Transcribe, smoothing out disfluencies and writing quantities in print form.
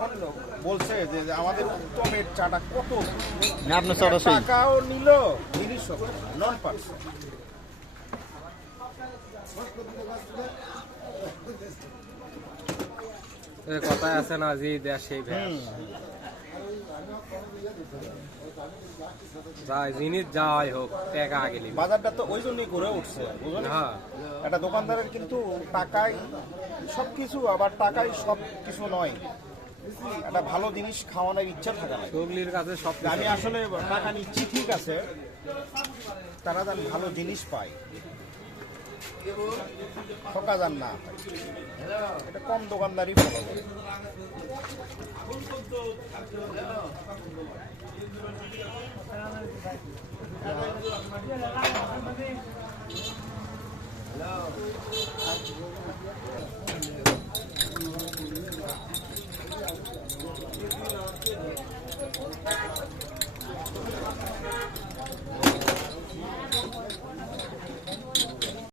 তখন বলছে যে আমাদের উত্তমের চাটা কত না আপনি সরাসরি টাকাও নিল জিনিস নন পার্সেন্ট। কথায় আছে না যে দেশ সেই ভ্যাস, যাই জিনিস যাই হোক টাকা আগে নিবে। বাজারটা তো ওই জন্যই ঘুরে উঠছে বুঝলেন। হ্যাঁ একটা দোকানদারের কিন্তু টাকাই সবকিছু, আবার টাকাই সব কিছু নয়। একটা ভালো জিনিস খাওয়ানোর ইচ্ছা থাকা লাগে। হুগলির কাছে সব আমি আসলে টাকা নিচ্ছি ঠিক আছে, তারা যেন ভালো জিনিস পায়, ঠকা যান না। এটা কম দোকানদারই ভালো করে। Hello.